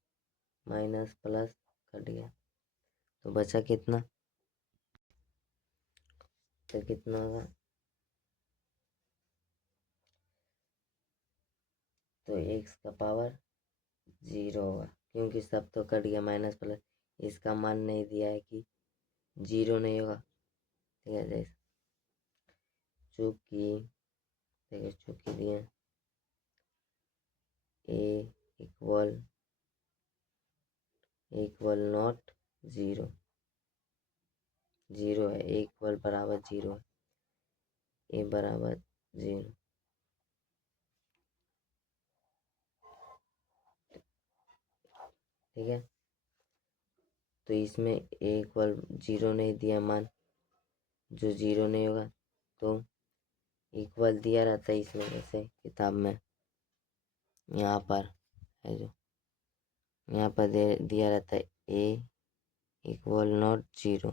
माइनस प्लस कट गया। तो बचा कितना, तो कितना होगा, तो एक्स का पावर 0 होगा, क्योंकि सब तो कट गया माइनस प्लस। इसका मान नहीं दिया है कि 0 नहीं होगा। ठीक है, जैसे चूँकि देखिए चूँकि दिए ए इक्वल नॉट 0, 0 है, ए इक्वल बराबर 0 है, ए बराबर 0। ठीक है, तो इसमें ए इक्वल 0 नहीं दिया मान, जो 0 नहीं होगा। तो इक्वल दिया रहता है इसमें, जैसे किताब में यहाँ पर है, जो यहाँ पर दिया रहता है ए इक्वल नॉट 0,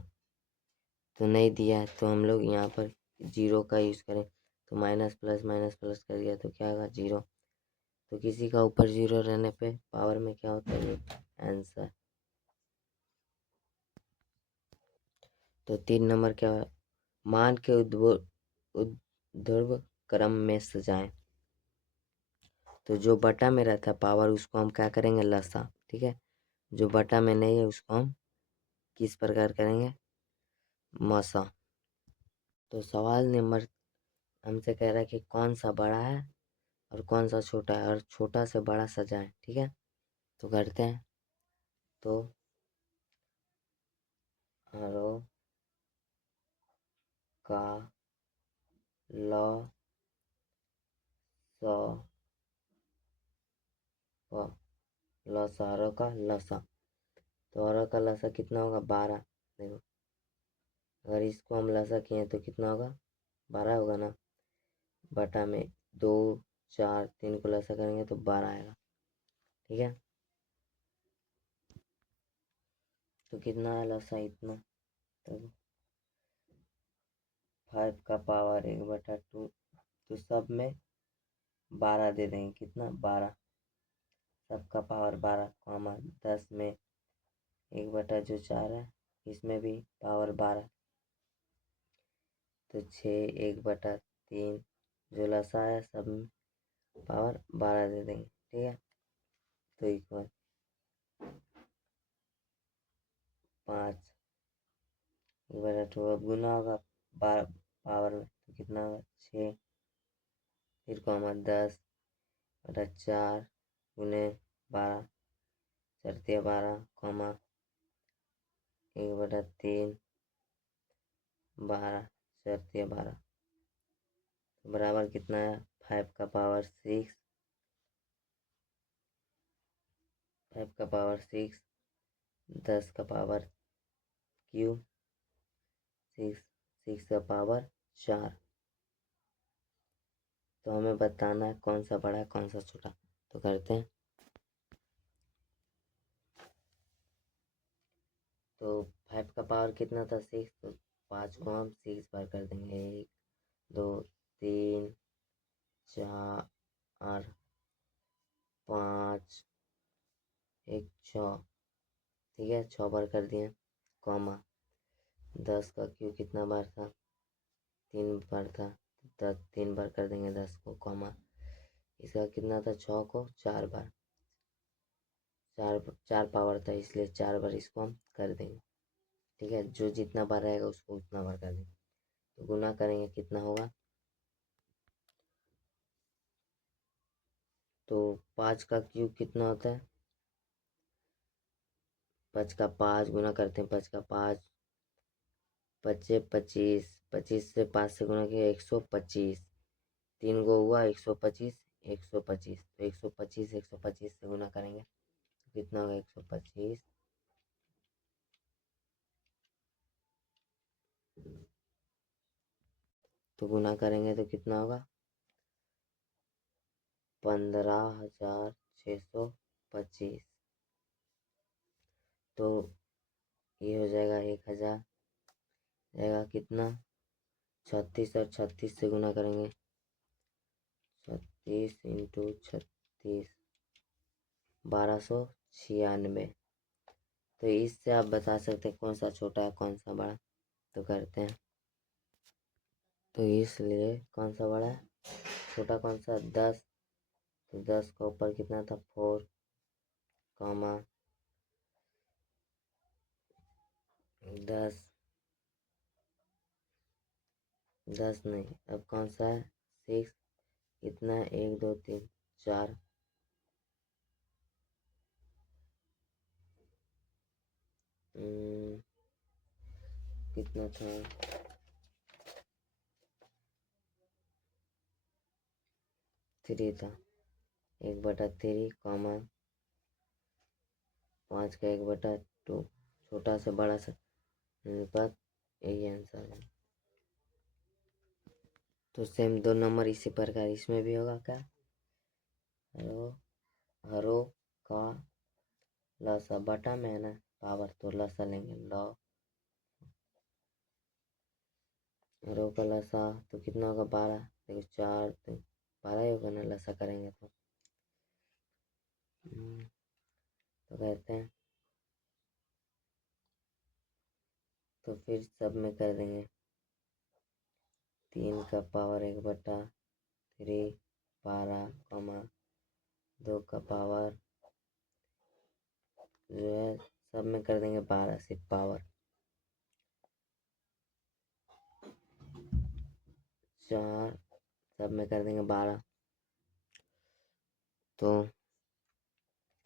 तो नहीं दिया है। तो हम लोग यहाँ पर 0 का यूज़ करें। तो माइनस प्लस कर दिया तो क्या होगा 0। तो किसी का ऊपर 0 रहने पे पावर में क्या होता है, ये आंसर। तो 3 नंबर क्या है, मान के ऊर्ध्व क्रम में सजाएं। तो जो बटा में रहता है पावर उसको हम क्या करेंगे, लसा। ठीक है, जो बटा में नहीं है उसको हम किस प्रकार करेंगे, मसा। तो सवाल नंबर हमसे कह रहा है कि कौन सा बड़ा है और कौन सा छोटा है, और छोटा से बड़ा सजाएं। ठीक है, तो करते हैं। तो आरो का ल स व लसा, आरो का लसा। तो आरो का लसा कितना होगा, 12। देखो अगर इसको हम लसा किए तो कितना होगा, 12 होगा ना। बटा में 2 4 3 को लसा करेंगे तो 12 आएगा। ठीक है, तो कितना है लसा, इतना। तो 5 का पावर 1/2, तो सब में 12 दे देंगे, कितना 12, सबका पावर 12 कॉमा 10 में 1/4 है, इसमें भी पावर 12। तो 6 1/3 जो लसा है सब में पावर 12 दे देंगे। ठीक है, तो इक्वल 5 1/2 गुना होगा 12 पावर में, तो कितना होगा 6, फिर कॉमा 10/4 गुने 12, 4×12 कॉमा 1/3 12, 4×12 बराबर कितना है 5 का पावर 6, 5 का पावर 6, 10 का पावर क्यूब 6, 6 का पावर 4। तो हमें बताना है कौन सा बड़ा है कौन सा छोटा, तो करते हैं। तो 5 का पावर कितना था 6, तो 5 को हम 6 बार कर देंगे, 1 2 3 4 5 1 6, ठीक है 6 बार कर दिए, कॉमा 10 का क्यूब कितना बार था 3 बार था, 3 बार कर देंगे 10 को, कॉमा इसका कितना था 6 को 4 बार, 4 पावर था इसलिए 4 बार इसको हम कर देंगे, ठीक है। जो जितना बार रहेगा उसको उतना बार कर देंगे। तो गुना करेंगे कितना होगा, तो 5 का क्यूब कितना होता है 5 का 5 गुना करते हैं, 5 का 5 25, 25 से 5 से गुना किया 125, 3 को हुआ 125, 125, तो 125 125 से गुना करेंगे तो कितना होगा 125, तो गुना करेंगे तो कितना होगा 15,625, तो ये हो जाएगा 1,000, जाएगा कितना 36, और 36 से गुना करेंगे 36 इंटू 36 1296। तो इससे आप बता सकते हैं कौन सा छोटा है कौन सा बड़ा, तो करते हैं। तो इसलिए कौन सा बड़ा है, छोटा कौन सा 10, तो 10 का ऊपर कितना था 4, कॉमा 10, 10 नहीं, अब कौन सा है 6, कितना है 1 2 3 4, कितना था 3 था, 1/3 कॉमा 5 का 1/2, छोटा से बड़ा सा अनुपात, यही आंसर है। तो सेम 2 नंबर इसी प्रकार इसमें भी होगा क्या, हरो हरो का लसा बटा में है ना पावर, तो लसा लेंगे हरो का लसा तो कितना होगा 12, देखो 4 तो 12 ही होगा ना, लसा करेंगे तो तो कहते हैं, तो फिर सब में कर देंगे 3 का पावर 1/3 12, कॉमा 2 का पावर जो है सब में कर देंगे 12, सिर्फ पावर 4 सब में कर देंगे 12, तो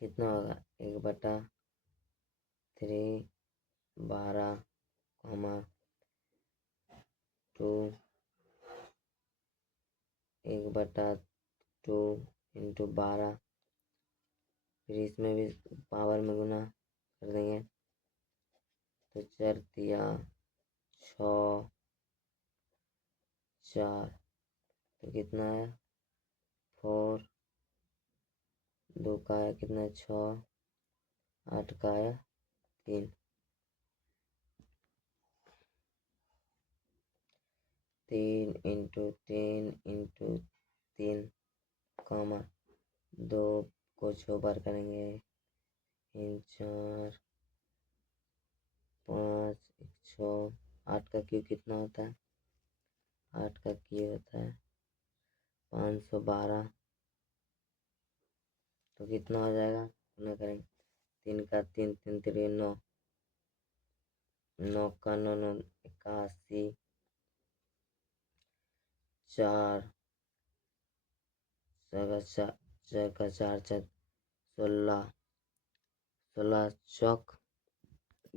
कितना होगा 1/3 12, कॉमा 2 1/2 इंटू 12, फिर इसमें भी पावर में गुना कर देंगे, तो 4 तिया 6 4, तो कितना है 4, 2 का है कितना 6, 8 का है 3, 3 इंटू 3 इंटू 3, कॉमा 2 को 6 बार करेंगे 3 4 5 6, 8 का क्यूब कितना होता है 8 का क्यूब होता है 512, तो कितना हो जाएगा गुना करेंगे 3 का 3 3 3 9, 9 का 9 9 81, 4 4 का 4 16 16 चौक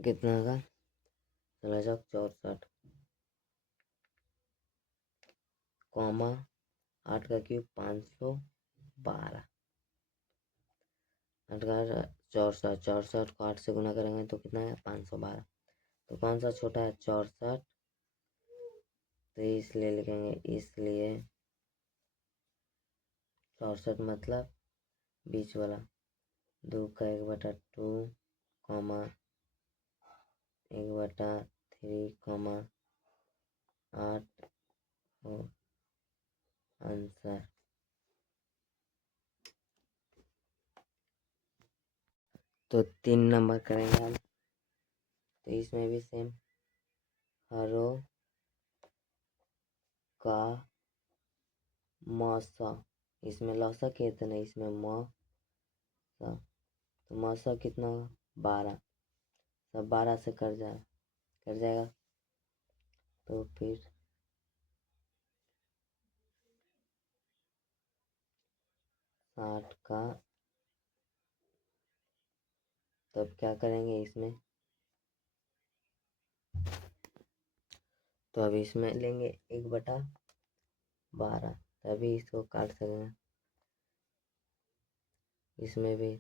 कितना होगा 16 चौक 64 कॉमा 8 का क्यूब 512 8 का 64 64 को 8 से गुना करेंगे तो कितना है 512 तो कौन सा छोटा है 64 तो इसलिए लिखेंगे इसलिए 64 मतलब बीच वाला 2 का 1/2 कॉमा 1/3 कॉमा 8 हो आंसर। तो 3 नंबर करेंगे हम तो इसमें भी सेम हरो का मौसा इसमें लौसा कितना इसमें मौसा तो मौसा कितना होगा 12 सब 12 से कट जाएगा तो फिर 60 का तब क्या करेंगे इसमें तो अब इसमें लेंगे 1/12 तभी इसको काट सकेंगे इसमें भी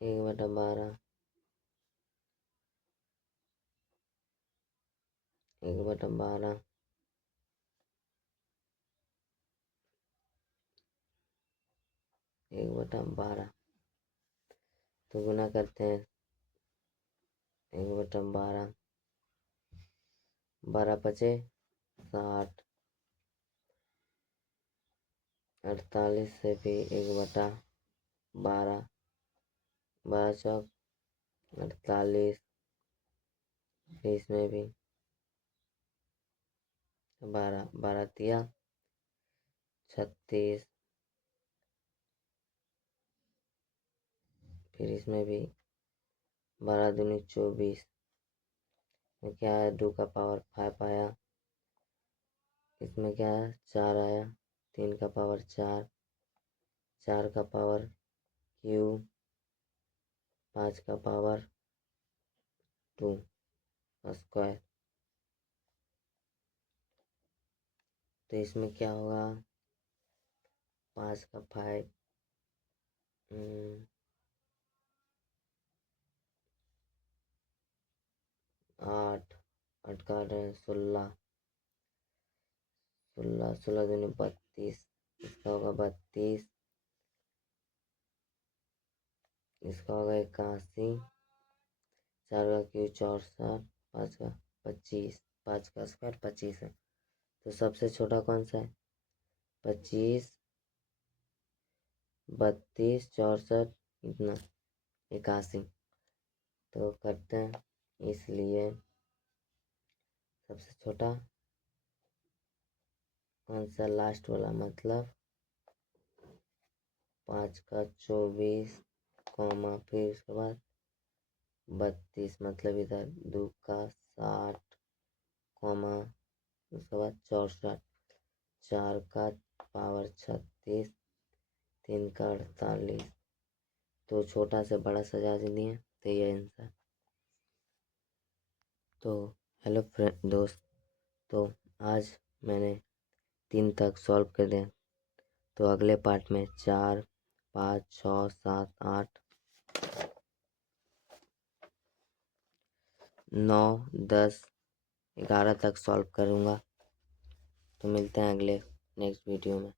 1/12 1/12 1/12 तो गुना करते हैं 1/12 12 पचे 60 48 से भी 1/12 12 चौक 48 इसमें भी 12 12 तिया 36 फिर इसमें भी 12 दूनी 24 में क्या है 2 का पावर 5 आया इसमें क्या है 4 आया 3 का पावर 4 4 का पावर क्यूब 5 का पावर 2 स्क्वायर तो इसमें क्या होगा 5 का 5 8 8 का 16 16 दूनी 32 इसका होगा 32 इसका होगा 81 4 का क्यूब 64 5 का 25 5 का स्क्वायर 25 है तो सबसे छोटा कौन सा है 25 32 64 इतना 81 तो करते हैं इसलिए सबसे छोटा कौन सा लास्ट वाला मतलब 5 का 24 कॉमा फिर उसके बाद 32 मतलब इधर 2 का 60 कॉमा उसके बाद 64 4 का पावर 36 3 का 48 तो छोटा से बड़ा सजा दिए तो ये आंसर। तो हेलो फ्रेंड दोस्त तो आज मैंने 3 तक सॉल्व कर दिया तो अगले पार्ट में 4 5 6 7 8 9 10 11 तक सॉल्व करूँगा तो मिलते हैं अगले नेक्स्ट वीडियो में।